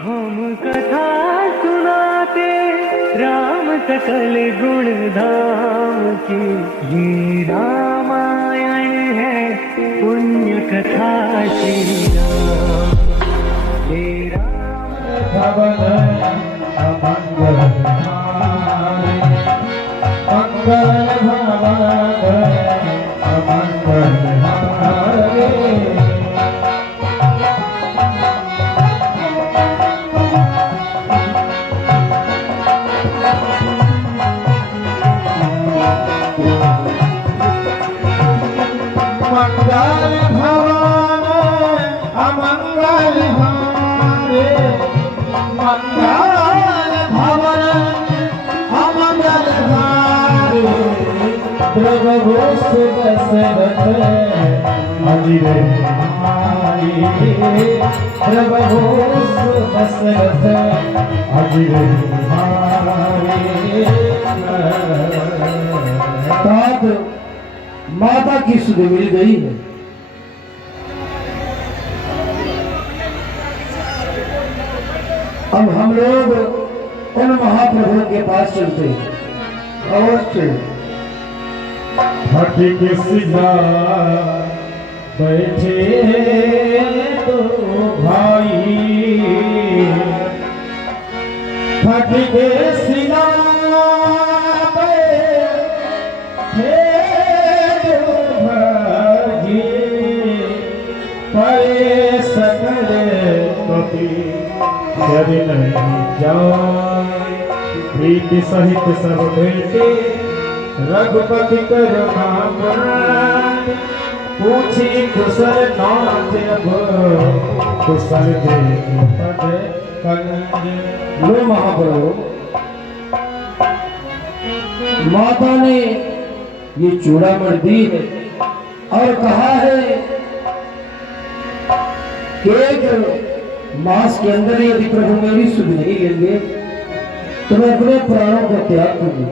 हम कथा सुनाते राम सकल गुण धाम की। ये रामायण है पुण्य कथा श्री राम। हे राम भवन अमंगल मंगल भवन अमंगल मंगल भवन अमंगल हारे मंगल भवन अमंगल हारे प्रभु दशरथ अजिर मारे प्रभु दशरथ अजिर मारे। माता की सुध मिल गई है। अब हम लोग उन महाप्रभु के पास चलते हैं। अवश्य हट के सीधा बैठे तो भाई हट के सीधा यदि नहीं जाए प्रीति सहित सब भेटे रघुपति करुणा पुराण पूछी कुशल नाथ अब कुशल देव पद कंज। लो महाप्रभु, माता ने ये चूड़ामणि दी है और कहा है कि एक मास के अंदर यदि प्रभु मेरी सुध नहीं लेंगे तो मैं अपने प्राणों को त्याग करूंगी।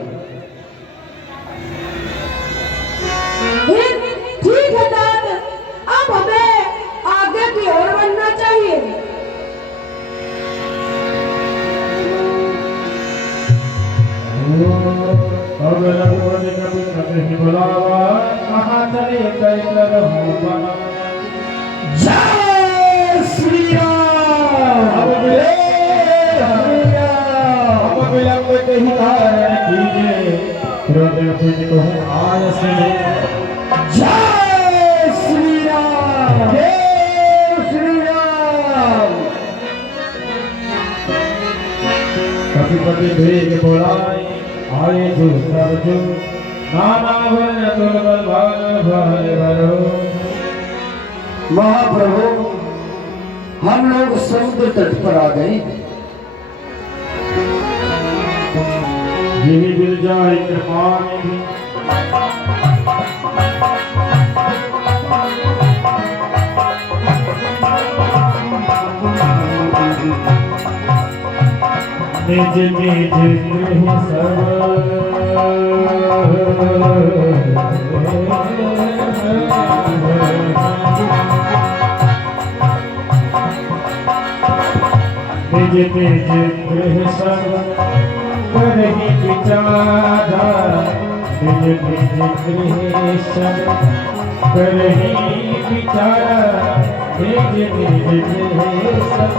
ठीक है तात, अब हमें आगे की ओर बढ़ना चाहिए। अब रघुपति कभी कभी बुलावा कहाँ चले कई कर जय श्री राम। विलंब कहीं कारण कीजिए हृदय कुछ कहूँ आय से जय श्री राम जय श्री राम। कपिपति भेद बोलाए आए जो सर्जो नाना वर्ण दुर्बल भल भरो। महाप्रभु, हम लोग समुद्र तट पर आ गए। यही मिल जाए कृपा निज निज गृह सब निज निज गृह सब करहि विचारा निज निज गृह सब करहि विचारा निज निज गृह सब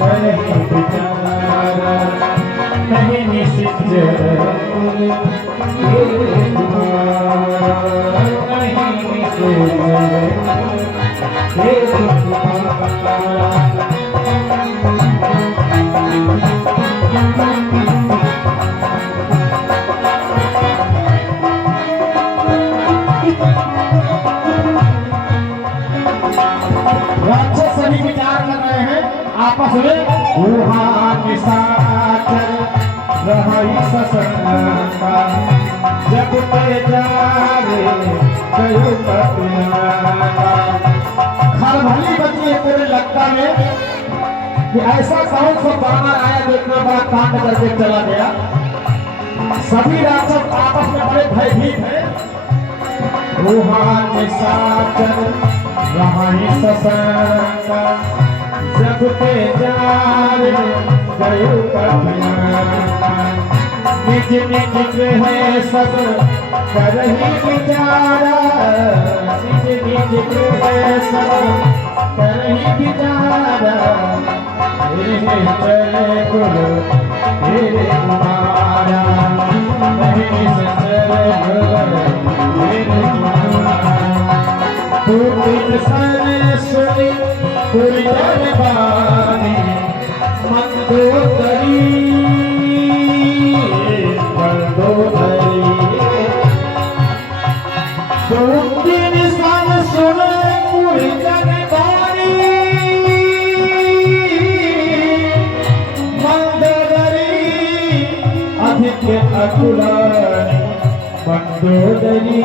करहि विचारा। नहीं निश्चित राक्षस सभी विचार कर रहे हैं आपस में रही ससंगा जब ते जारे कयो खल भली बची है पूरे लंका में कि ऐसा कौन सा बानर आया देखने बड़ा कांड करके चला गया। सभी राक्षस आपस में बड़े भयभीत हैं। रूहान निशाचर रही ससंगा जब ते जारे निज निज गृह सब करहि विचारा, निज निज गृह सब करहि विचारा, हे चले गुरु तेरे कुमारा, हे सचर तेरे कुमारा। तू इन सन सुनी पूरी जनबानी, मंदोदरी मंदोदरी। तू इन सन सुनी पूरी जनबानी, मंदोदरी अधिक अकुलानी, मंदोदरी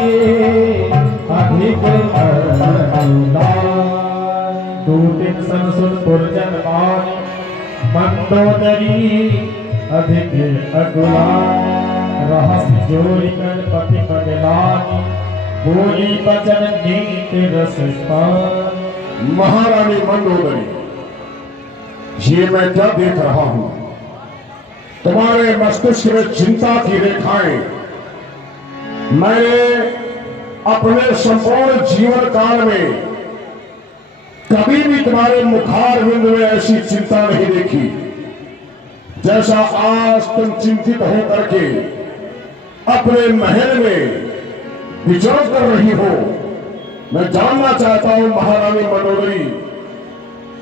अधिक तू दिन संसुर पुरजन बानी, मंदोदरी अधिक अकुला। रहस्य जोरी कर पति पगलानी, बोली बचन नीत रस पान। महारानी मंदोदरी, ये मैं क्या देख रहा हूं? तुम्हारे मस्तिष्क में चिंता की रेखाएं मैंने अपने संपूर्ण जीवन काल में कभी भी तुम्हारे मुखार बिंद में ऐसी चिंता नहीं देखी जैसा आज तुम चिंतित होकर के अपने महल में विचरण कर रही हो। मैं जानना चाहता हूं महारानी मंदोदरी,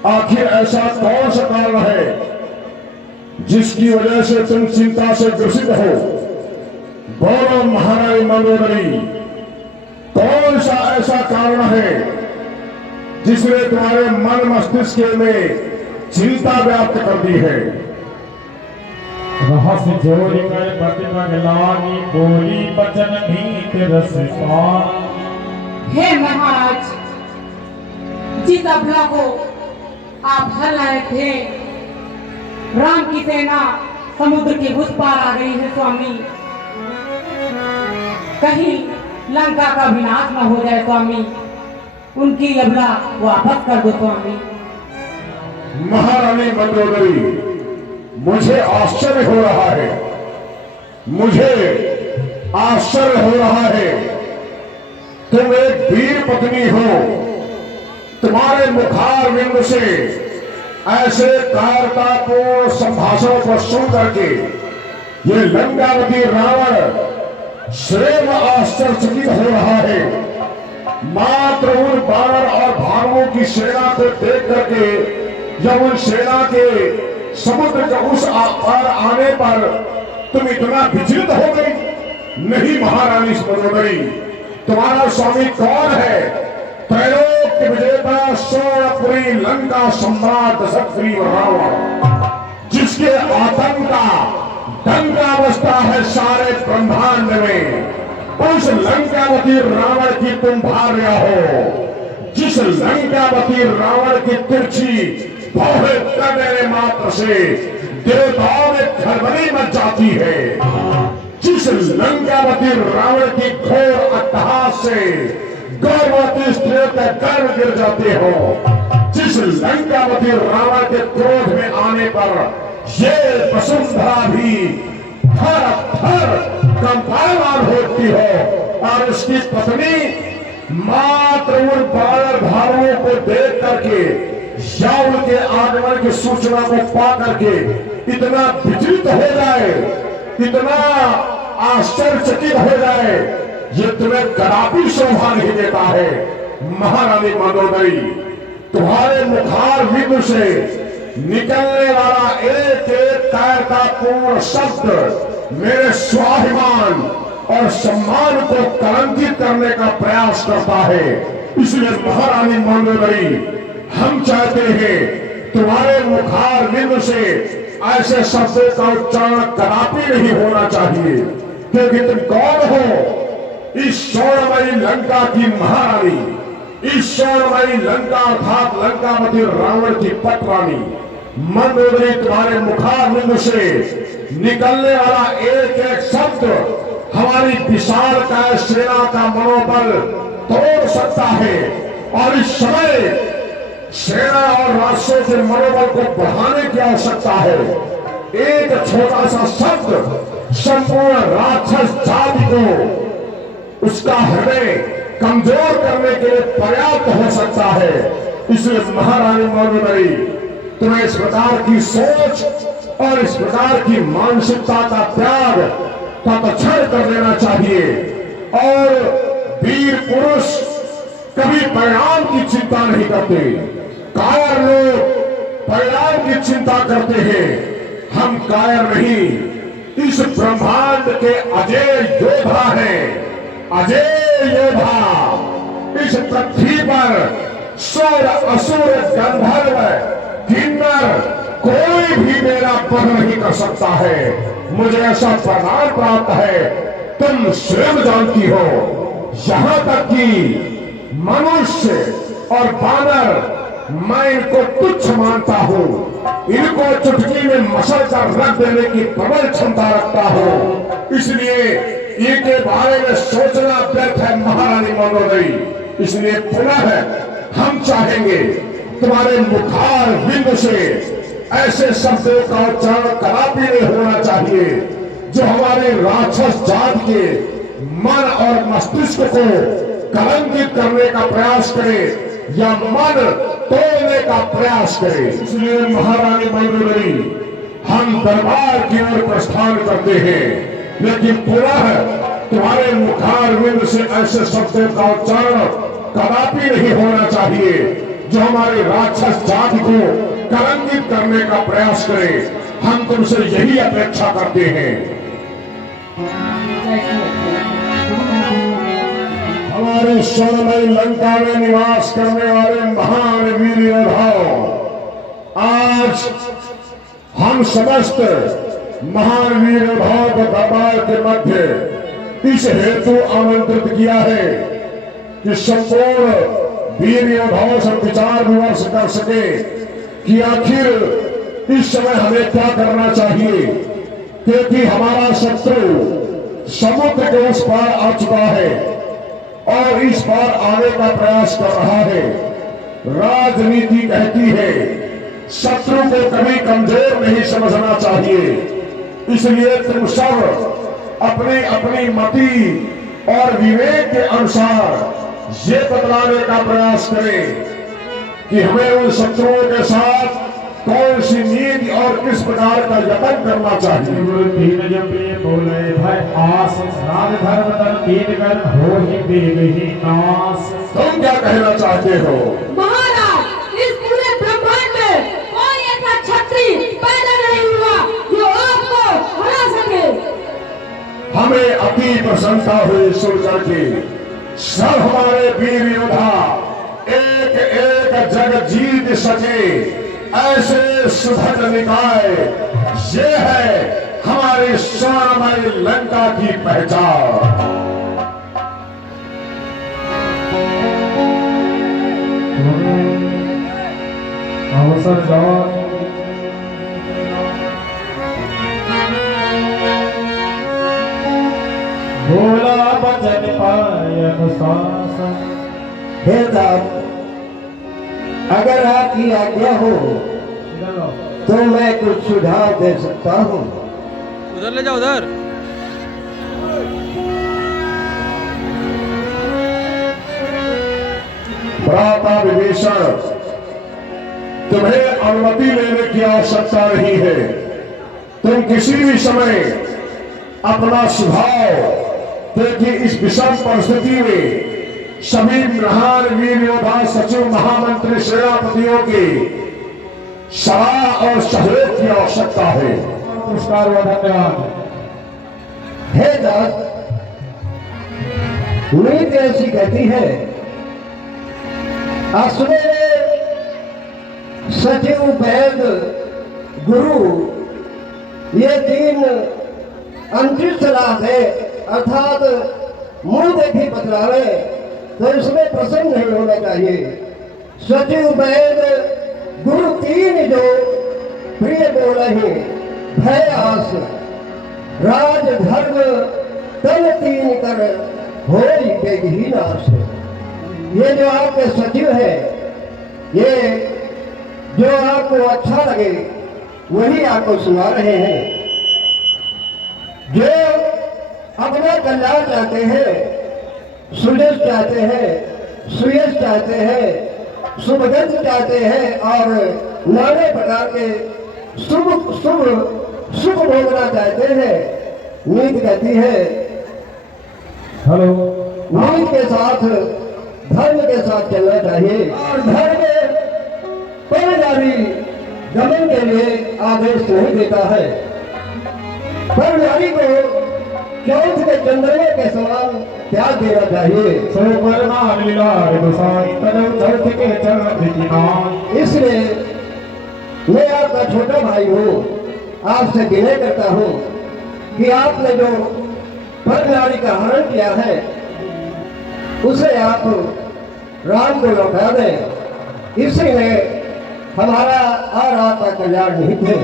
आखिर ऐसा कौन सा कारण है जिसकी वजह से तुम चिंता से ग्रसित हो? बोलो महारानी मंदोदरी, कौन सा ऐसा कारण है जिसने तुम्हारे मन मस्तिष्क में चिंता व्याप्त कर दी है? रहस्य जोरी कर पति पगलानी, बोली बचन नीत रस पान। हे महाराज, जिस अबला को आप हर लाए थे, राम की सेना समुद्र के उस पार आ गई है स्वामी। कहीं लंका का विनाश न हो जाए स्वामी, उनकी अबला वापस कर दो स्वामी। महारानी मंदोदरी, मुझे आश्चर्य हो रहा है, मुझे आश्चर्य हो रहा है। तुम एक वीर पत्नी हो, तुम्हारे मुखार बिंद से ऐसे कायरतापूर्ण संभाषणों को सुन करके ये लंकावती रावण स्वयं आश्चर्यचकित हो रहा है। मात्र उन बानर और भालुओं की सेना को देख करके या उन सेना के समुद्र के उस पार आने पर तुम इतना विचलित हो गई? नहीं महारानी मंदोदरी, तुम्हारा स्वामी कौन है? त्रैलोक के विजेता सोनपुरी लंका सम्राट दशग्रीव रावण, जिसके आतंक का डंका बजता है सारे ब्रह्मांड में। उस लंकावती रावण की तुम भार्या हो, जिस लंकावती रावण की तिरछी भौहें करने मात्र से देवताओं में खलबली मच जाती है, जिस लंकावती रावण की घोर अट्टहास से गर्भवती स्त्रियों के गर्भ गिर जाते हो, जिस लंकावती रावण के क्रोध में आने पर ये वसुंधरा भी थर थर कंपायमान होती हो, और उसकी पत्नी मात्र उन बानर भालुओं को देख करके या उनके आगमन की सूचना को पा करके इतना विचलित हो जाए, इतना आश्चर्यचकित हो जाए, ये तुम्हें कदापि शोभा नहीं देता है। महारानी मंदोदरी, तुम्हारे मुखार बिंदु से निकलने वाला एक एक कायरतापूर्ण शब्द मेरे स्वाभिमान और सम्मान को कलंकित करने का प्रयास करता है। इसलिए महारानी मंदोदरी, हम चाहते हैं तुम्हारे मुखार बिंदु से ऐसे शब्दों का उच्चारण कदापि नहीं होना चाहिए, क्योंकि तुम कौन हो? इस स्वर्णमयी लंका की महारानी, इस स्वर्णमयी लंका अर्थात लंकावती रावण की पटरानी। मंदोदरी, तुम्हारे मुखार बिंदु से निकलने वाला एक एक शब्द हमारी विशाल काय सेना का मनोबल तोड़ सकता है, और इस समय सेना और राष्ट्रों के मनोबल को बढ़ाने की आवश्यकता है। एक छोटा सा शब्द संपूर्ण राक्षस जाति को उसका हृदय कमजोर करने के लिए पर्याप्त हो सकता है। इसलिए महारानी मौलवी तुम्हें इस प्रकार की सोच और इस प्रकार की मानसिकता का त्याग तत्क्षण कर देना चाहिए। और वीर पुरुष कभी परिणाम की चिंता नहीं करते, कायर लोग परिणाम की चिंता करते हैं। हम कायर नहीं, इस ब्रह्मांड के अजय योद्धा हैं, अजय योद्धा। इस पृथ्वी पर सुर असुर गंधर्व किन्नर कोई भी मेरा वध नहीं कर सकता है। मुझे ऐसा वरदान प्राप्त है, तुम स्वयं जानती हो। यहां तक कि मनुष्य और बानर मैं इनको तुच्छ मानता हूं, इनको चुटकी में मसल कर रख देने की प्रबल क्षमता रखता हूं। इसलिए इनके बारे में सोचना व्यर्थ है महारानी मनोदरी। इसलिए पुनः हम चाहेंगे तुम्हारे मुखार बिंदु से ऐसे शब्दों का उच्चारण कदापि नहीं होना चाहिए जो हमारे राक्षस जात के मन और मस्तिष्क को कलंकित करने का प्रयास करे या मन तोड़ने का प्रयास करे। इसलिए महारानी मयूरी हम दरबार की ओर प्रस्थान करते हैं, लेकिन पुनः तुम्हारे मुखारविंद से ऐसे शब्दों का उच्चारण कदापि नहीं होना चाहिए जो हमारे राक्षस जाति को कलंकित करने का प्रयास करे। हम तुमसे यही अपेक्षा करते हैं। हमारे स्वर्णमयी लंका में निवास करने वाले महान वीर योद्धाओं, आज हम समस्त महान वीर योद्धाओं को दरबार के मध्य इस हेतु आमंत्रित किया है कि संपूर्ण वीर योद्धाओं से विचार विमर्श कर सके कि आखिर इस समय हमें क्या करना चाहिए, क्योंकि हमारा शत्रु समुद्र के उस पार आ चुका है और इस पार आने का प्रयास कर रहा है। राजनीति कहती है शत्रु को कभी कमजोर नहीं समझना चाहिए। इसलिए तुम सब अपनी अपनी मति और विवेक के अनुसार ये बतलाने का प्रयास करें कि हमें उन शत्रुओं के साथ कौन सी नीति और किस प्रकार का यत्न करना चाहिए। बोले भाई आस राज धर्म तन कीन कर हो ही बेग ही नाश। तुम क्या कहना चाहते हो? महाराज, इस पूरे ब्रह्मांड में कोई ऐसा क्षत्रिय पैदा नहीं हुआ जो आपको हरा सके। हमें अति प्रसन्नता हुई सुनकर के सब हमारे वीर योद्धा एक एक जग जीत सके, ऐसे सुभद्र निकाय, ये है हमारी स्वर्णमयी लंका की पहचान। अवसर जाओ भोला बचन पाय अनुशासन। हे दास, अगर आपकी आज्ञा हो तो मैं कुछ सुझाव दे सकता हूँ। उधर ले जाओ, उधर। भ्राता विभीषण, तुम्हें अनुमति लेने की आवश्यकता नहीं है। तुम किसी भी समय अपना सुझाव, क्योंकि इस विषम परिस्थिति में सभी महान वीर योद्धा सचिव महामंत्री सेनापतियों की सलाह और सहयोग की आवश्यकता है। नमस्कार व धन्यवाद। हे दास, नीति ऐसी कहती है, अश्वेर सचिव वैद गुरु ये तीन अंतिम सलाह है, अर्थात मुंह देखी बतलावे तो इसमें प्रसन्न नहीं होना चाहिए। सचिव वैद गुरु तीन जो प्रिय बोलहि भय आस, राज धर्म तन तीन कर हो ही नाश। ये जो आपके सचिव है, ये जो आपको अच्छा लगे वही आपको सुना रहे हैं। जो अपना कल्याण चाहते हैं, सुजस चाहते हैं, सुयश चाहते हैं, शुभगंध चाहते हैं और नाने प्रकार के शुभ शुभ सुख भोगना चाहते हैं, नीति कहती है हेलो, नीति के साथ धर्म के साथ चलना चाहिए और धर्म परजारी गमन के लिए आदेश नहीं देता है। परजारी को चौथ के चंद्रमा के समान त्याग देना चाहिए। सो परना लीला गोसाई तनव चौथ के चरण किनार। इसलिए मैं आपका छोटा भाई हूँ, आपसे विनय करता हूँ कि आपने जो परजारी का हरण किया है उसे आप राम को लौटा दें। इसी में हमारा और आपका कल्याण निहित है।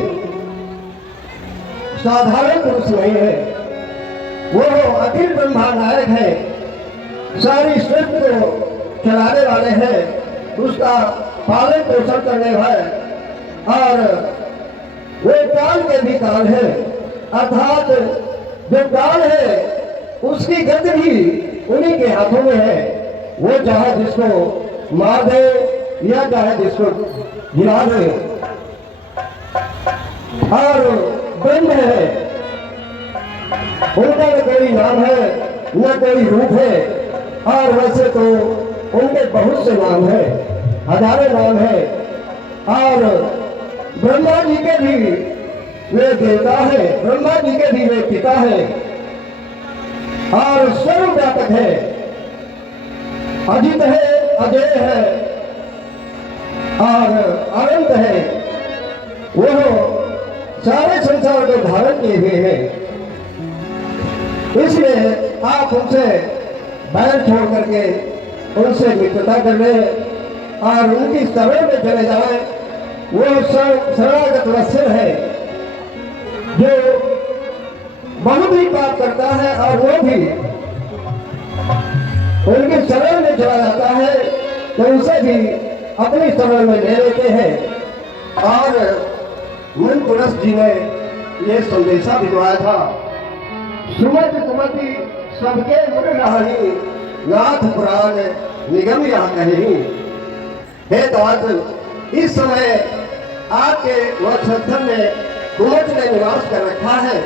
साधारण पुरुष नहीं है, वो अखिल ब्रह्मांड नायक है, सारी सृष्टि को चलाने वाले हैं, उसका पालन पोषण करने वाले और वे काल के भी काल है, अर्थात जो काल है उसकी गति भी उन्हीं के हाथों में है। वो चाहे जिसको मार दे या चाहे जिसको गिरा दे। और ब्रह्म है, उनका न कोई नाम है न कोई रूप है, और वैसे तो उनके बहुत से नाम है, हजारों नाम है। और ब्रह्मा जी के भी वे देवता है, ब्रह्मा जी के भी वे पिता है और सर्वव्यापक है, अजित है, अजय है और अनंत है। वो सारे संसार को धारण किए हुए हैं। इसलिए आप उनसे बैर छोड़ करके उनसे मित्रता कर ले और उनकी शरण में चले जाए। वो शरणागत वत्सल है जो बहुत ही पाप करता है और वो भी उनके शरण में चला जाता है तो उसे भी अपनी शरण में ले लेते हैं। और मन तुलस जी ने ये संदेशा भिजवाया था, सुमति सुमति सबके मुर रहानी, नाथ पुराण निगम यहाँ कहीं। हे दास, इस समय आपके वक्षस्थल में कुमत ने निवास कर रखा है,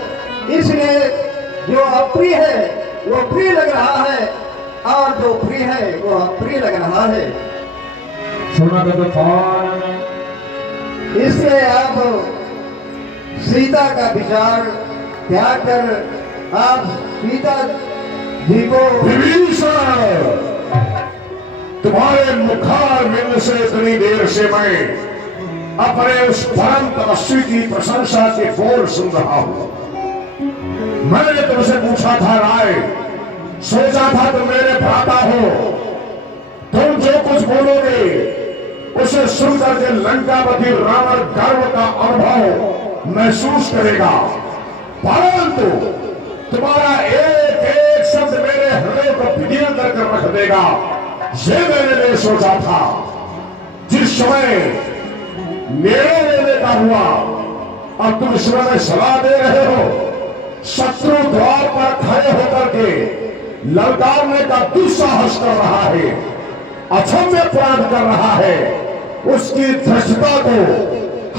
इसलिए जो अप्रिय है वो प्रिय लग रहा है और जो प्रिय है वो अप्रिय लग रहा है। सुना तो तूफान। इसलिए आप सीता का विचार त्याग कर आप सीता जी को विभीषण, तुम्हारे मुखारविंद से इतनी देर से मैं अपने उस परम तपस्वी की प्रशंसा के बोल सुन रहा हूं। मैंने तुमसे पूछा था राय, सोचा था तुम मेरे भ्राता हो, तुम जो कुछ बोलोगे उसे सुनकर के लंकापति रावण गर्व का अनुभव महसूस करेगा, परंतु तुम्हारा एक एक शब्द मेरे हृदय को पिघल कर रख देगा। ये मैंने नहीं सोचा था। जिस समय निर्णय लेने का हुआ और तुम इस समय सलाह दे रहे हो, शत्रु द्वार पर खड़े होकर के ललकारने का दुस्साहस कर रहा है, अक्षम्य अपराध कर रहा है, उसकी धृष्टता को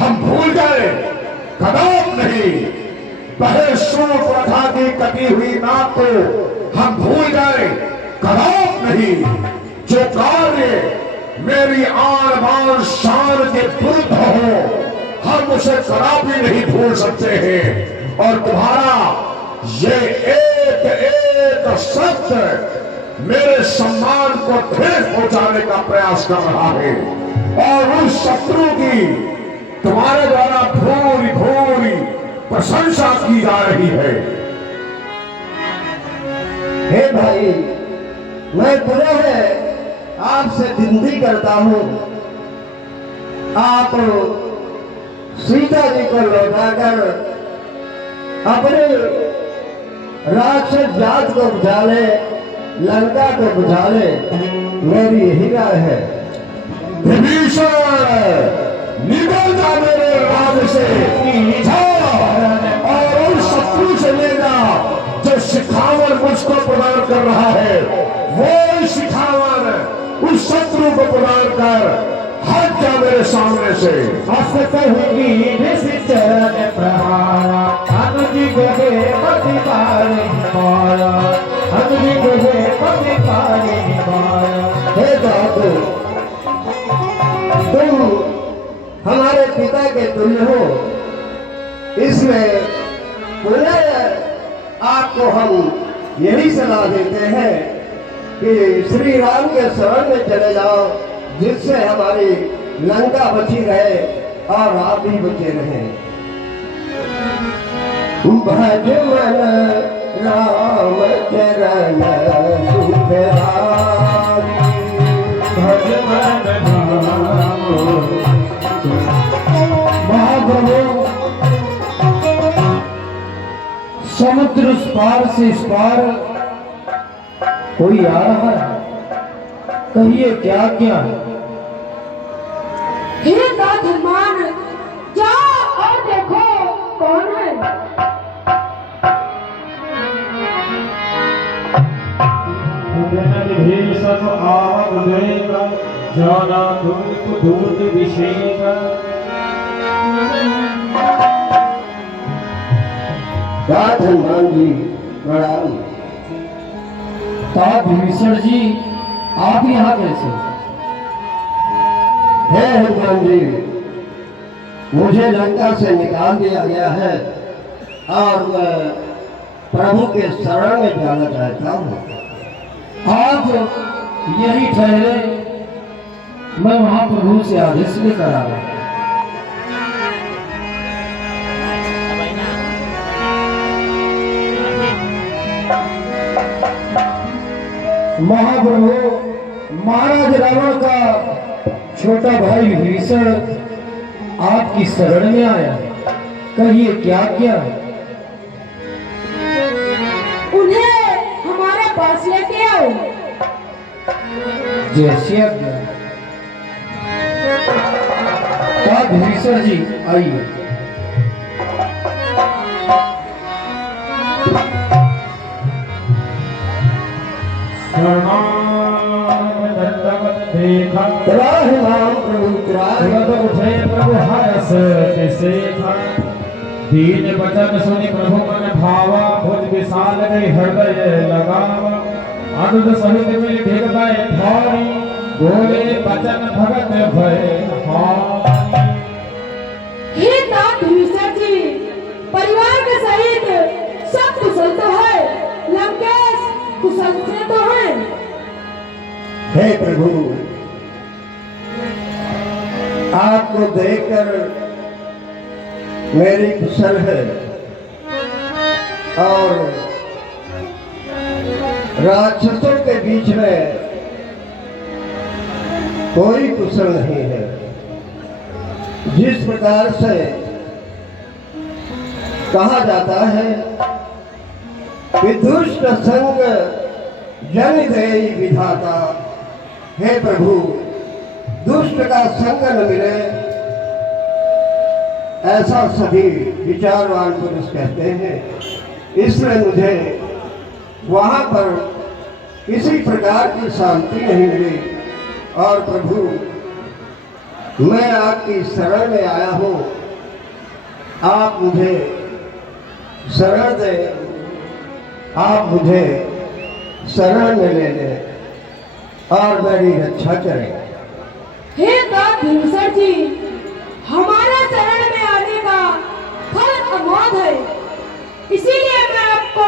हम भूल जाए, कदाप नहीं। पहले सूट प्रथा की कटी हुई नाक को हम भूल जाए, कदाप नहीं। जो कार्य मेरी आन बान शान के विरुद्ध हो, हम उसे कदापि नहीं भूल सकते हैं। और तुम्हारा ये एक एक शब्द मेरे सम्मान को ठेस पहुंचाने का प्रयास कर रहा है और उस शत्रु की तुम्हारे द्वारा भूरी भूरी प्रशंसा की जा रही है। हे भाई, मैं पुनः आपसे विनती करता हूं, आप सीता जी को लौटाकर अपने राक्षस जात को बुझा ले, लंका को बुझा ले, मेरी यही राय है। विभीषण, निकल जा मेरे राज से, जा और उस शत्रु से लेना जो शिखावर मुझको प्रदान कर रहा है, वो शिखावर उस शत्रु को प्रदान कर हट जा मेरे सामने से। हे दादू, तुम हमारे पिता के तुल्य हो, इसमें पुनः आपको हम यही सलाह देते हैं कि श्री राम के शरण में चले जाओ, जिससे हमारी लंका बची रहे और आप भी बचे रहे। भज मन राम चरण सुख राम, भज मन राम। महाप्रभु, समुद्र उस पार से इस पार कोई आ रहा है, कहिए क्या क्या है? हे दाधमान, जाओ और देखो कौन है। सब आवदेव जाना दूत विशेष। हनुमान जी प्रणाम। ताप विभीषण जी, आप यहाँ कैसे? हे हनुमान जी, मुझे लंका से निकाल दिया गया है और मैं प्रभु के शरण में जाना चाहता हूँ। आप यही ठहरे, मैं वहां प्रभु से आदेश लेकर आ रहा। महाप्रभु, महाराज रावण का छोटा भाई विभीषण आपकी शरण में आया, कहिए क्या क्या? उन्हें हमारे पास लेके आओ। जैसे आज्ञा। विभीषण जी आइए। राम प्रभु प्रभु हरस दीन वचन सुनि प्रभु मन भावा, भुज विशाल गए हृदय लगावा। अनुज सहित मिल ढिग गए भारी, बोले वचन भगत भय हारी। हे तात विभीषण जी, परिवार के सहित सब कुशल तो है, लंकेश कुशल से तो है। हे प्रभु, आपको देखकर मेरी कुशल है और राक्षसों के बीच में कोई कुशल नहीं है। जिस प्रकार से कहा जाता है कि दुष्ट संग जन देई विधाता, हे प्रभु, दुष्ट का संग न मिले ऐसा सभी विचारवान पुरुष कहते हैं। इसलिए मुझे वहां पर किसी प्रकार की शांति नहीं मिली और प्रभु, मैं आपकी शरण में आया हूँ, आप मुझे शरण दें, आप मुझे शरण में ले लें और मेरी रक्षा करें। हे तात विभीषण जी, हमारे शरण में आने का फल अमोघ है, इसीलिए मैं आपको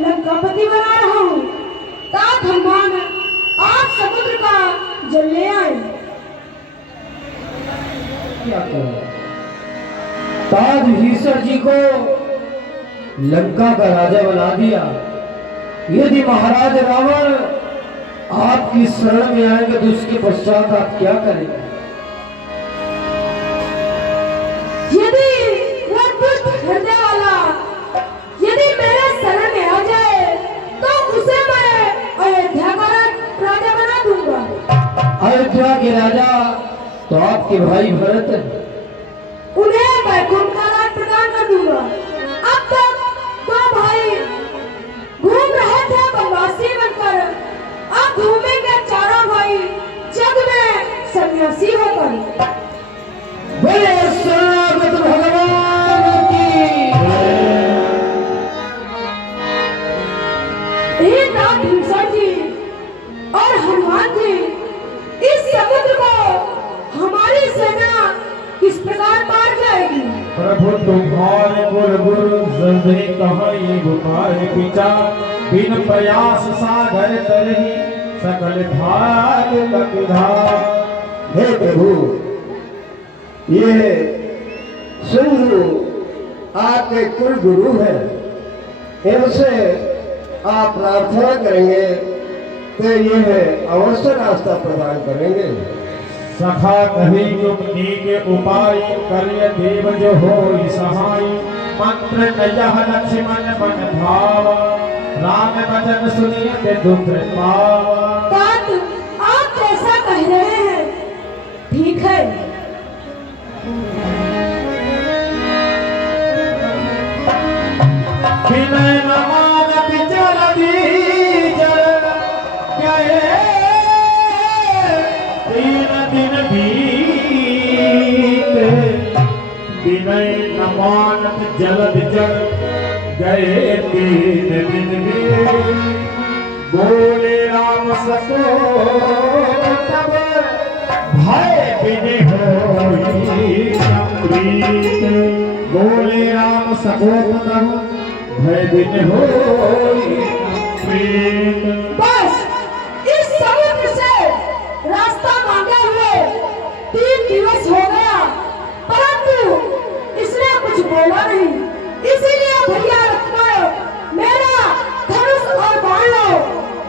लंकापति बना रहा हूँ। तात हनुमान, आप समुद्र का जल ले आए। ताज विभीषण जी को लंका का राजा बना दिया। यदि महाराज रावण आपकी शरण में आएंगे तो उसके पश्चात आप क्या करेंगे? यदि वह दुष्ट हृदय वाला यदि मेरे शरण में आ जाए तो उसे मैं अयोध्या का राजा बना दूंगा। अयोध्या के राजा तो आप आपके भाई भरत उन्हें वैकुंठ का राज प्रदान कर दूंगा। अब तक दो भाई घूम रहे थे वनवासी बनकर, अब घूमेंगे चारों भाई जग में सन्यासी होकर। बोले शरणागत भगवान की। हे नाथ भीषण जी और हनुमान जी, इस समुद्र को हमारी सेना किस प्रकार पार जाएगी? प्रभु तुम्हारे गुरु जल्दी कहाँ ये गुमारे पिता बिन प्रयास सागर तरही सकल भाग्य लगिधा। हे प्रभु, ये सिंधु आपके कुल गुरु है, इनसे आप प्रार्थना करेंगे तो यह अवश्य रास्ता प्रदान करेंगे। सखा कही युक्ति के उपाय करिय देव जो हो सहाय मंत्र नयह लक्ष्मण मन भाव राम वचन सुनिए दुख पावा। तात, आप जैसा कह रहे हैं ठीक है। विनय नमान बिचल दीजल गए 3 दिन बीते विनय नमान जलद जल गए 3 दिन बीते। बोले राम सको तब भय बिन होई प्रीत। बोले राम सको तब भय बिन होई प्रीत। बस इस समुद्र से रास्ता मांगे हुए 3 दिवस हो गया, परंतु इसने कुछ बोला नहीं। इसीलिए भैया लक्ष्मण, मेरा धनुष और बाण लो,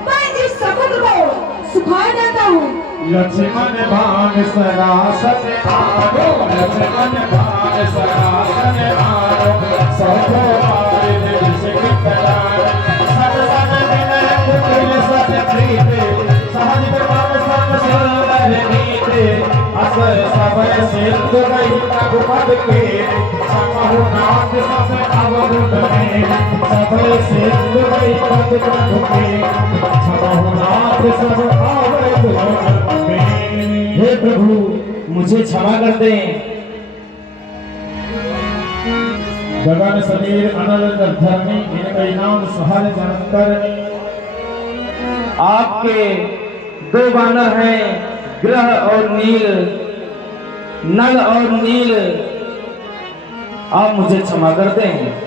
मैं इस समुद्र को सुखा देता हूँ। लक्ष्मण बाण सरासन आरो लक्ष्मण बाण सरासन आरो सबो मारे दिश कितरार सद सद विनय कुटिल सद प्रीत सहज प्रभाव सब सुंदर नीत अस सब सिंधु गई रघुपद के समहु नाथ सब अवगुण में सब सिंधु गई रघुपद के समहु नाथ सब अवगुण में। हे प्रभु, मुझे क्षमा कर दें। गगन समीर अनल धरनी इनका नाम सहर जनकर। आपके 2 बानर हैं, ग्रह और नील, नल और नील, आप मुझे क्षमा कर दें।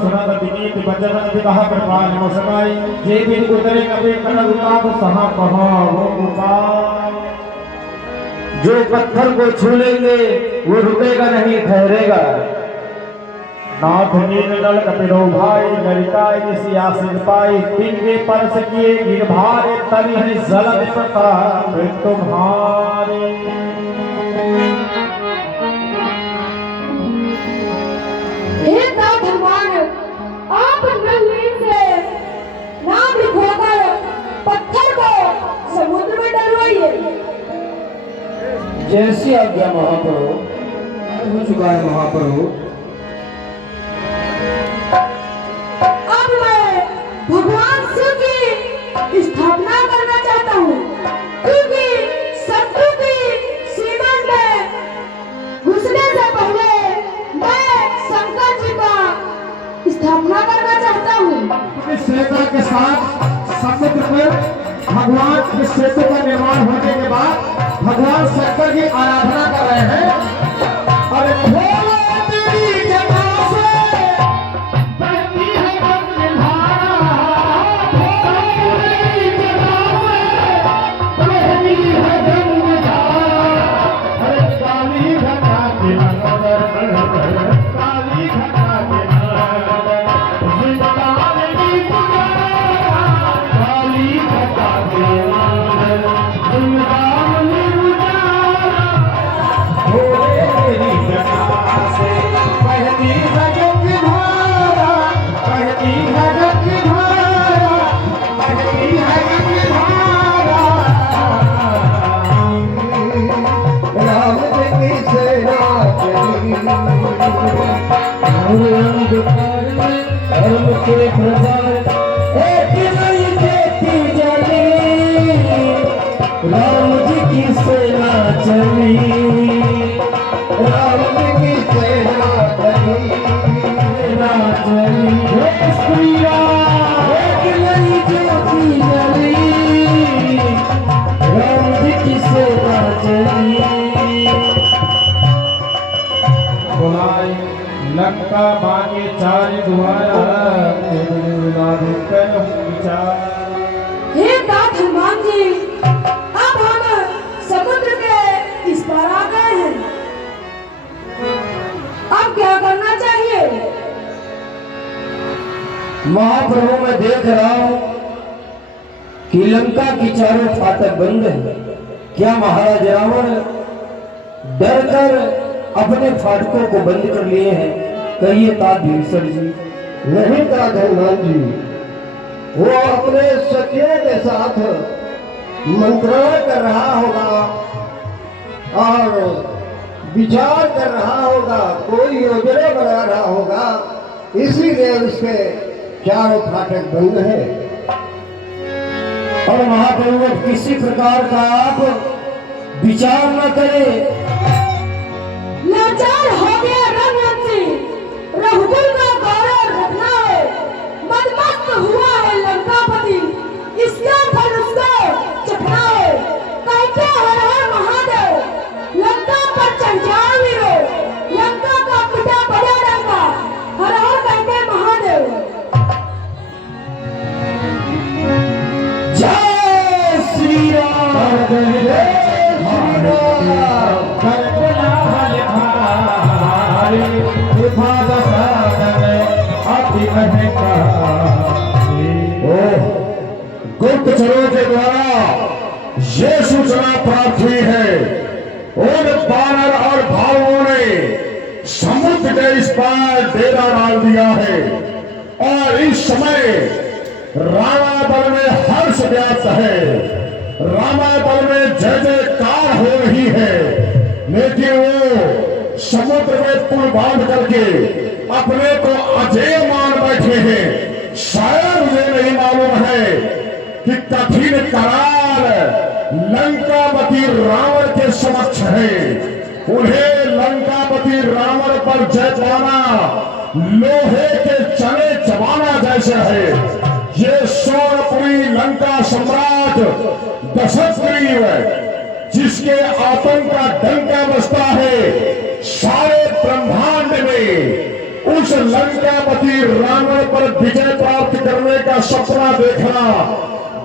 सुनत विनीत बचन विवाह कृपाल हो सकाई जे बिन उतरे कभी कनक उताप सहा कहा वो उपाय। जो पत्थर को छू लेंगे वो रुकेगा नहीं, ठहरेगा। नाथ नील नल कपिलो भाई ललिताय निसी आसिन पाई तिनके परस किए गिरभारे तरि है जलद प्रताप तुम्हारे। हे नाथ भगवान, आप नलनील से नाम लिखवाकर पत्थर को समुद्र में डलवाइए। जैसी आज्ञा महाप्रभु। हो चुका है महाप्रभु। अब मैं भगवान शिव की स्थापना करना चाहता हूँ, क्योंकि शत्रु की सीमा में घुसने से पहले मैं शंकर जी का स्थापना करना चाहता हूँ। अपनी सेना के साथ समुद्र में भगवान के सेतु का निर्माण होने के बाद भगवान शंकर की आराधना कर रहे हैं। अरे भोला तेरी जटा से बहती है गंगाधारा, भोला तेरी जटा से बहती है गंगाधारा। अरे काली घटा के अंदर काली घटा के अंदर जिंदान की पुजारा काली घटा के अंदर जिंदान की पुजारा। भोले तेरी जटा और अंधकार में धर्म के प्रचार एक नई ज्योति जली, राम जी की सेना चली, राम जी की सेना चली, सेना चली। जय श्री राम। एक नई ज्योति जली, राम जी की सेना चली। बुलाई लंका मांगे चारि दुआरा, हे तात हनुमान जी, अब हम समुद्र के इस पार आ गए हैं, अब क्या करना चाहिए? महाप्रभु मैं देख रहा हूं कि लंका की चारों फाटक बंद है। क्या महाराज रावण डर कर अपने फाटकों को बंद कर लिए हैं? कहिए तात भीषण जी। नहीं तात हनुमान जी, वो अपने सखियों के साथ मंत्रणा कर रहा होगा और विचार कर रहा होगा, कोई योजना बना रहा होगा, इसीलिए उसके चारों फाटक बंद है। और महाप्रभु किसी प्रकार का आप विचार न करें। लाचार हो गया रघुवंशी, रघुकुल का गौरव रखना है, मदमस्त हुआ है लंकापति, इसका फल उसको चखना है। कहते हर हर महादेव, लंका पर चढ़ जाओ वीरो, लंका का पिता बड़ा डंका, हर हर कहते महादेव। जय श्री राम। जय श्री राम। गुप्तचरों के द्वारा ये सूचना प्राप्त हुई है, उन बानर और भालुओं ने समुद्र के इस पार डेरा डाल दिया है और इस समय रामाबल में हर्ष व्याप्त है, रामाबल में जय जयकार हो रही है। लेकिन वो समुद्र में पुल बांध करके अपने को अजय मान बैठे हैं। शायद मुझे नहीं मालूम है कि कठिन करार लंकापति रावण के समक्ष है। उन्हें लंकापति रावण पर जय पाना लोहे के चने चबाना जैसे है। ये सोनपुरी लंका सम्राट दशग्रीव जिसके आतंक का डंका बजता है सारे ब्रह्मांड में, उस लंकापति रावण पर विजय प्राप्त करने का सपना देखना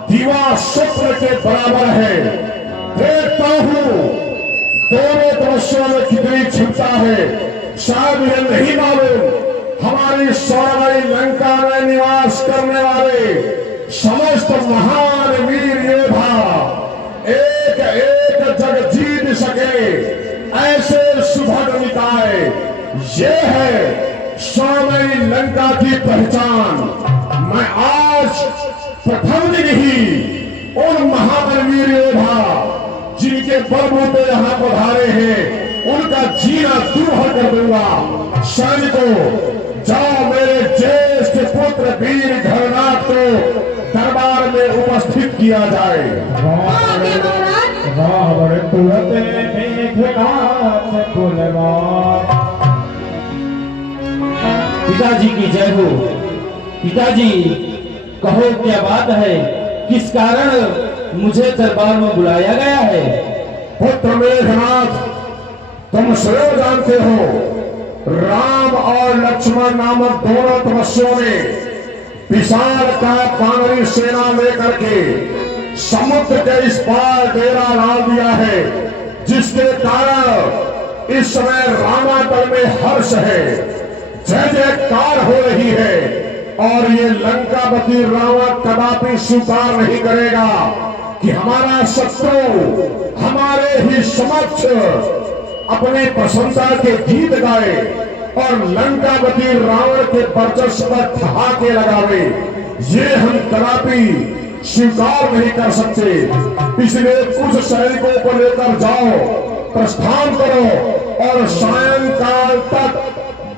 दिवा स्वप्न के बराबर है। देखता हूं दोनों दृश्यों में कितनी क्षमता है। शायद मुझे नहीं मालूम हमारी स्वर्णमयी लंका में निवास करने वाले समस्त महान वीर योद्धा एक एक जग जीत सके ऐसे सुभग निकाय, ये है स्वर्णमयी लंका की पहचान। मैं आज प्रथम दिन ही उन महाबलवीर योद्धा जिनके बलबूते यहाँ पधारे हैं उनका जीना दूर कर दूंगा। सैनिकों जाओ, मेरे ज्येष्ठ पुत्र वीर घरनाथ को दरबार में उपस्थित किया जाए। पिताजी की जय हो। पिताजी कहो क्या बात है, किस कारण मुझे दरबार में बुलाया गया है? पुत्र मेघनाथ, तुम स्वयं जानते हो राम और लक्ष्मण नामक दोनों तपस्वियों ने विशाल का बानरी सेना लेकर के समुद्र के इस पार डेरा डाल दिया है, जिसके कारण इस समय रामातल में हर्ष है, जय जयकार हो रही है। और ये लंकापति रावण कदापि स्वीकार नहीं करेगा कि हमारा शत्रु हमारे ही समक्ष अपने प्रशंसा के गीत गाए और लंकापति रावण के वर्चस्व पर ठहाके लगावे। ये हम कदापि स्वीकार नहीं कर सकते। इसलिए कुछ सैनिकों को लेकर जाओ, प्रस्थान करो और सायंकाल तक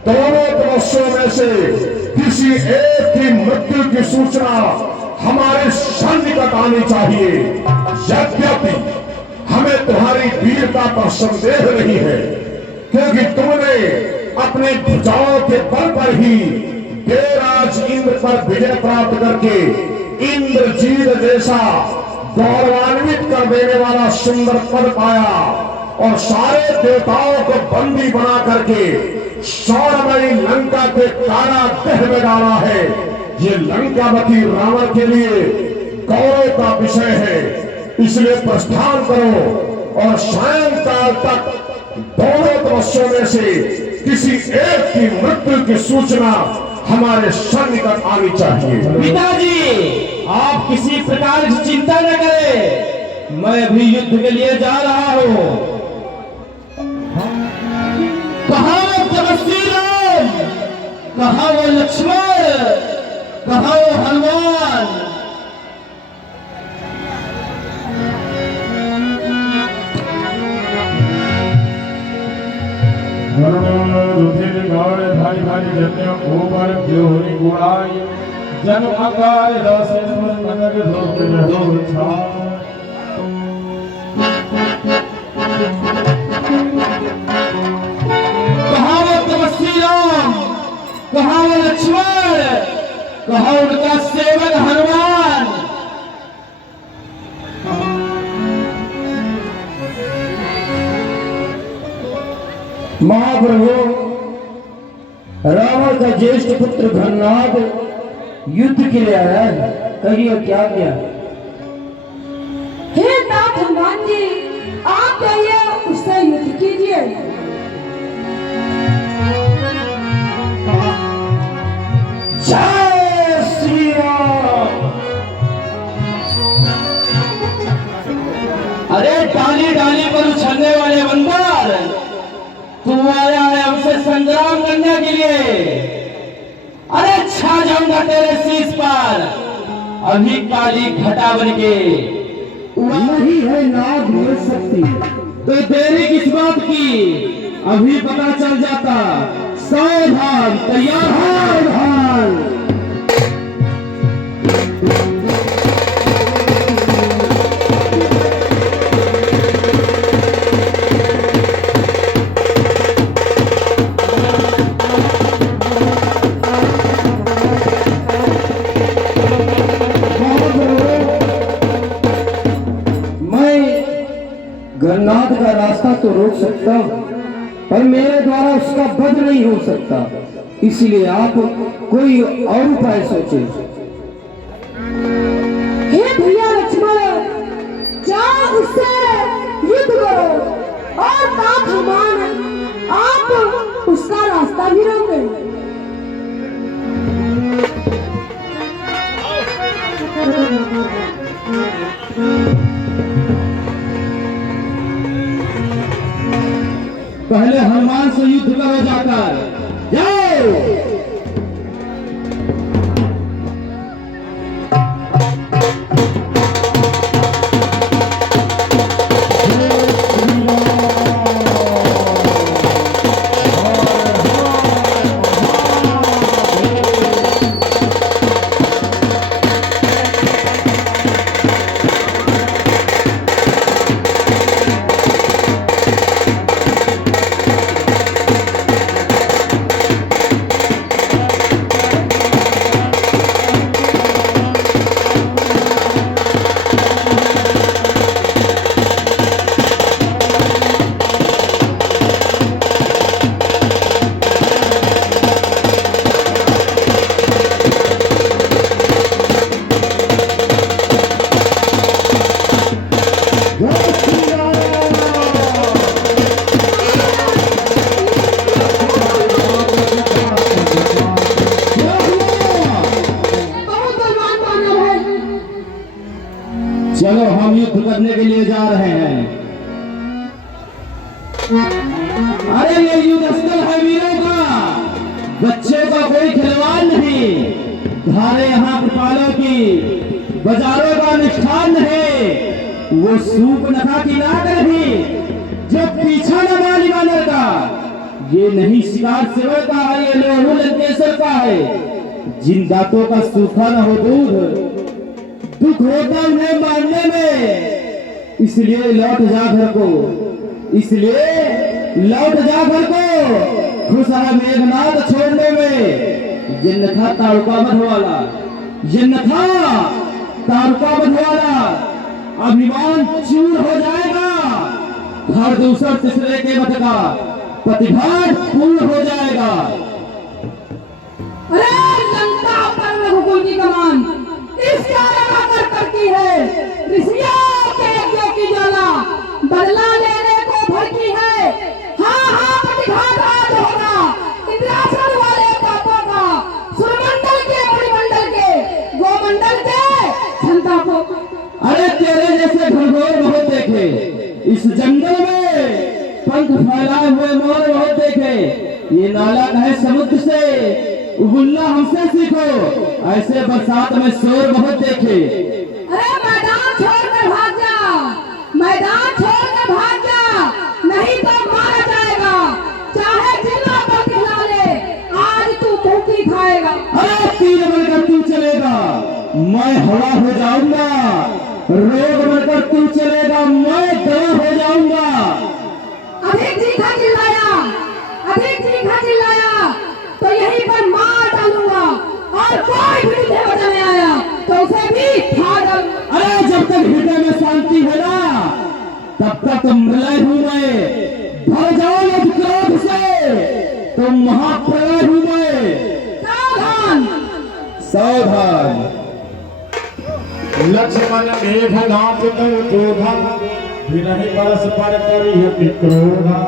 दोनों तपस्यों में से किसी एक की मृत्यु की सूचना हमारे सन्निकट आनी चाहिए। यद्यपि हमें तुम्हारी वीरता पर संदेह नहीं है, क्योंकि तुमने अपनी भुजाओं के बल पर ही देवराज इंद्र पर विजय प्राप्त करके इंद्रजीत जैसा गौरवान्वित कर देने वाला सुंदर पद पाया और सारे देवताओं को बंदी बना करके स्वर्णमयी लंका के कारागृह में डाला है। ये लंकावती रावण के लिए गौरव का विषय है। इसलिए प्रस्थान करो और सायंकाल तक दोनों तपस्यों में से किसी एक की मृत्यु की सूचना हमारे सन्निकट आनी चाहिए। पिताजी, आप किसी प्रकार की चिंता न करें, मैं अभी युद्ध के लिए जा रहा हूँ। कहाँ वो तपस्वी राम, कहाँ वो लक्ष्मण, कहाँ वो हनुमान? भाई भाई जन्य ऊपर जोरी गुड़ाई जन अकार रसे मनग धोक रहो छा। कहाँ वो तपस्वी राम, कहाँ वो लक्ष्मण, कहाँ उनका सेवक हनुमान? महाप्रभु, रावण का ज्येष्ठ पुत्र घननाद युद्ध के लिए आया है, कहिए क्या किया? हे नाथ हनुमान जी, आप कहिए उससे युद्ध कीजिए। जय श्री राम। अरे डाली डाली पर उछलने वाले बंदर, तू आया है हमसे संग्राम करने के लिए। अरे छा जाऊंगा तेरे शीश पर अभी काली घटा बन के। वही है नाग में शक्ति। तो देरी किस बात की, अभी पता चल जाता। सावधान, तैयार सावधान। घननाद का रास्ता तो रोक सकता हूं, पर मेरे द्वारा उसका वध नहीं हो सकता। इसलिए आप कोई और उपाय सोचे। हे भैया लक्ष्मण, जाओ उससे युद्ध करो और नाथ हनुमान आप उसका रास्ता भी रोके। पहले हनुमान से युद्ध करो जाकर, जाओ। चलो हम युद्ध करने के लिए जा रहे हैं। अरे ये युद्ध स्थल है वीरों का, बच्चे का कोई खिलवाड़ नहीं। धारे यहाँ कृपालों की, बाजारों का अनुष्ठान नहीं। वो सूप नखा की नागर भी जो पीछा न वाली वानर का, ये नहीं शिकार सेवक का है, ये लोहू लंकेश्वर का है। जिन दांतों का सूखा न हो दूध, दुख होता उन्हें मारने में, इसलिए लौट जा घर को, इसलिए लौट जा घर को, खुश है मेघनाथ छोड़ने में। ये न था तारुका मधवाला, ये न था तारुका मधवाला, अभिमान चूर हो जाएगा, हर दूसरा तीसरे के मत का प्रतिभाग पूर्ण हो जाएगा। अरे लंका पर रघुकुल की कमान इसका लगाकर करती है, ऋषियों के यज्ञों की ज्वाला बदला लेने को भड़की है। हाँ हाँ प्रतिघात आज होगा इंद्रासन वाले पापों का, सुरमंडल के मणिमंडल के गोमंडल के संतापों का। अरे तेरे जैसे घनघोर बहुत देखे इस जंगल में, पंख फैलाए हुए मोर बहुत देखे, ये नाला है समुद्र से, उबुलना हमसे सीखो, ऐसे बरसात में शोर बहुत देखे। अरे मैदान छोड़कर भाग जा, मैदान छोड़कर भाग जा, नहीं तो मारा जाएगा, चाहे जितना पर खिला ले, आज तू भूखी खाएगा। अरे तीर बनकर तू चलेगा, मैं हवा हो जाऊंगा, रोग बनकर तू चलेगा, मैं दवा हो जाऊंगा। अधिक तीखा चिल्लाया, अधिक तीखा चिल्लाया तो यहीं पर मार डालूंगा, और कोई भी तुझे बचाने आया तो उसे भी खा डालूंगा। अरे जब तक हृदय में शांति है ना, तब तक मृलय हूँ मैं, भर जाओ क्रोध से, तो महाप्रलय हूँ मैं। सावधान सावधान। लक्ष्मण मेघनाथ कर क्रोधा, विनहि परस्पर करिहि क्रोधा।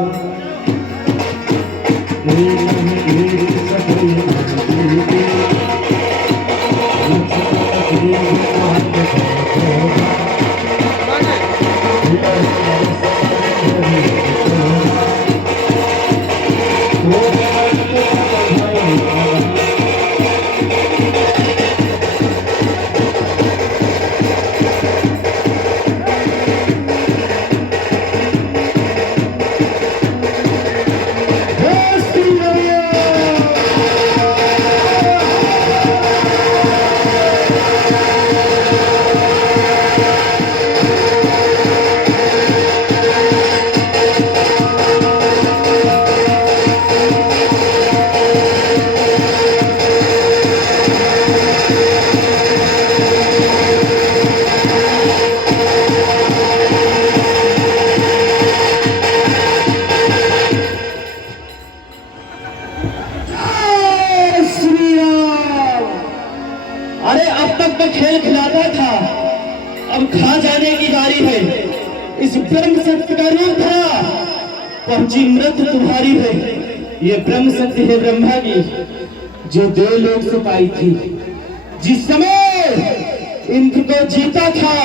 खेल खिलाता था, अब खा जाने की बारी है। इस ब्रह्म शक्ति का रूप था, पहुंची मृत्यु तुम्हारी है। ये ब्रह्म शक्ति है ब्रह्मा की, जो देवलोक से पाई थी। जिस समय इंद्र को जीता था,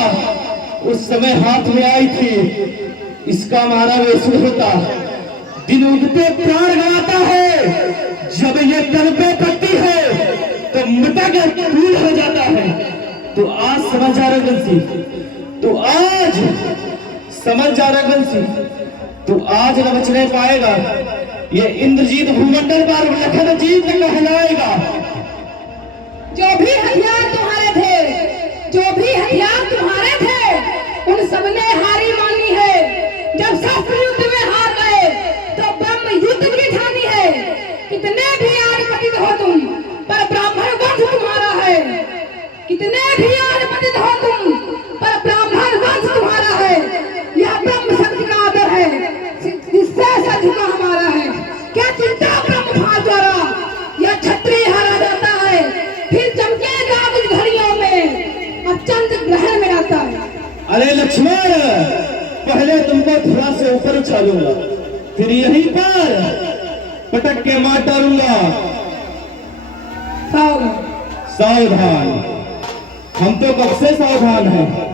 उस समय हाथ में आई थी। इसका मारा वैसे होता, दिन उगते प्राण गवाता है। जब ये तन पे पड़ती है तो मृतक पूर्ण हो जाता है। तो आज समझ जा रहा गंसी, तो आज समझ जा रहा गंसी, तो आज न बचने पाएगा। ये इंद्रजीत भूमंडल पर लखन जीत कहलाएगा। जो भी हथियार तुम्हारे थे, जो भी हथियार तुम्हारे थे, उन सबने हारी मानी है। जब शस्त्र युद्ध में हार गए तो ब्रह्म युद्ध की ठानी है। कितने भी आर्यपतित हो तुम, पर ब्राह्मण वंश तुम्हारा है। कितने भी आर्यपतित हो तुम, पर ब्राह्मण वंश तुम्हारा है। यह ब्रह्म शक्ति का आदर है, जिससे सदका हमारा है। क्या चिंता ब्रह्म भाव द्वारा, यह क्षत्रिय हारा जाता है, फिर चमकेगा कुछ घड़ियों में, अब चंद्र ग्रहण में आता है। अरे लक्ष्मण, पहले तुमको थोड़ा से ऊपर उछालूंगा, फिर यहीं पर पटक के मार डालूंगा। सावधान। हम तो कब से सावधान हैं।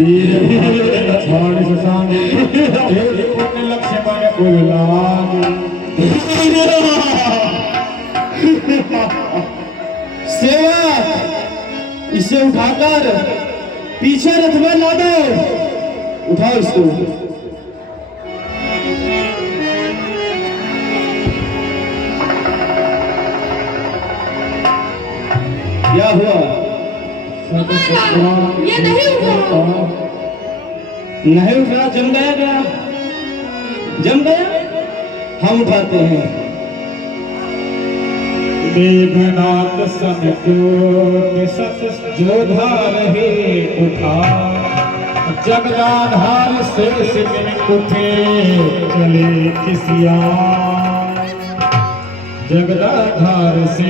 लक्ष्मण सुशांत एक पुण्य लक्ष्मण गुलाम सेवक इसे उठाकर पीछे रथ में ला दो। उठाओ इसको। क्या हुआ? ये नहीं उठा। नहीं उठा? जम गया क्या? जम गया? हम उठाते हैं। मेघनाथ सनकोट सत जोधा रहे उठा जगदाधार से उठे चले किसिया जगदाधार से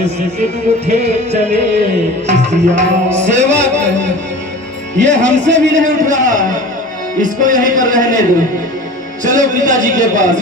उठे चले किसिया। सेवक ये हमसे भी नहीं उठ रहा, इसको यहीं पर रहने दो। चलो पिताजी के पास।